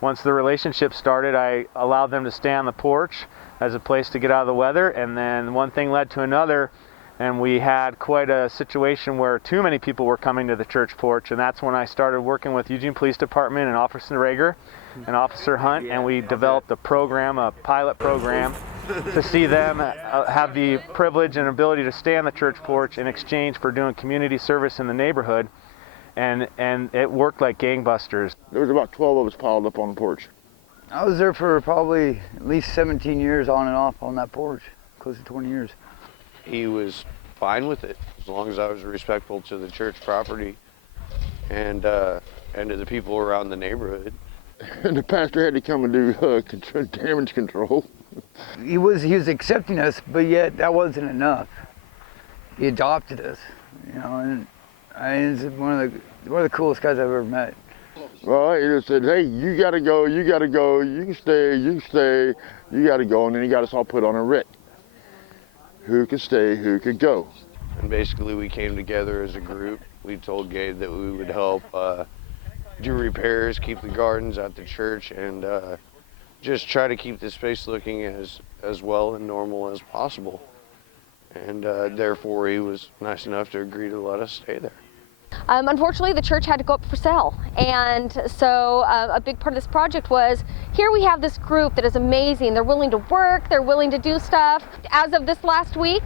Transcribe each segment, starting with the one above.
once the relationship started, I allowed them to stay on the porch as a place to get out of the weather, and then one thing led to another, and we had quite a situation where too many people were coming to the church porch, and that's when I started working with Eugene Police Department and Officer Rager and Officer Hunt, and we developed a program, a pilot program, to see them have the privilege and ability to stay on the church porch in exchange for doing community service in the neighborhood, and it worked like gangbusters. There was about 12 of us piled up on the porch. I was there for probably at least 17 years on and off on that porch, close to 20 years. He was fine with it as long as I was respectful to the church property and to the people around the neighborhood. And the pastor had to come and do damage control. He was accepting us, but yet that wasn't enough. He adopted us, you know, and he's one of the coolest guys I've ever met. Well, he just said, hey, you gotta go, you can stay, you gotta go, and then he got us all put on a writ. Who could stay, who could go. And basically we came together as a group. We told Gabe that we would help do repairs, keep the gardens at the church, and just try to keep the space looking as well and normal as possible. And therefore he was nice enough to agree to let us stay there. Unfortunately, the church had to go up for sale, and so a big part of this project was, here we have this group that is amazing. They're willing to work, they're willing to do stuff. As of this last week,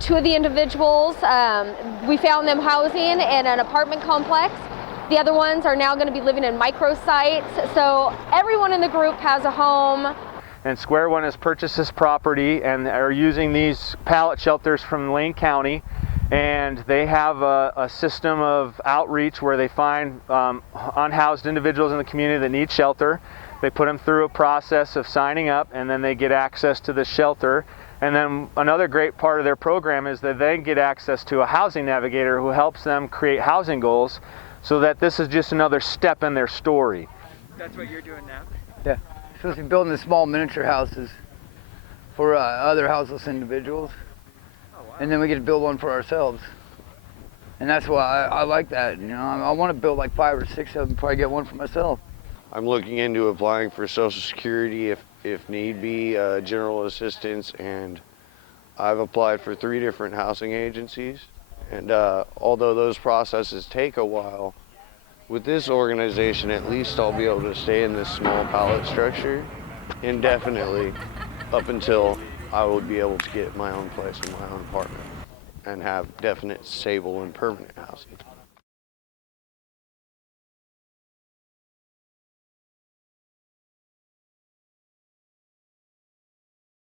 2 of the individuals, we found them housing in an apartment complex. The other ones are now going to be living in microsites, so everyone in the group has a home. And Square One has purchased this property and are using these pallet shelters from Lane County. And they have a system of outreach where they find unhoused individuals in the community that need shelter. They put them through a process of signing up, and then they get access to the shelter. And then another great part of their program is that they get access to a housing navigator who helps them create housing goals, so that this is just another step in their story. That's what you're doing now? Yeah, supposed to be building the small miniature houses for other houseless individuals. And then we get to build one for ourselves. And that's why I like that, you know. I want to build like 5 or 6 of them before I get one for myself. I'm looking into applying for Social Security if need be, general assistance, and I've applied for 3 different housing agencies. And although those processes take a while, with this organization, at least I'll be able to stay in this small pallet structure indefinitely up until I would be able to get my own place in my own apartment and have definite, stable, and permanent housing.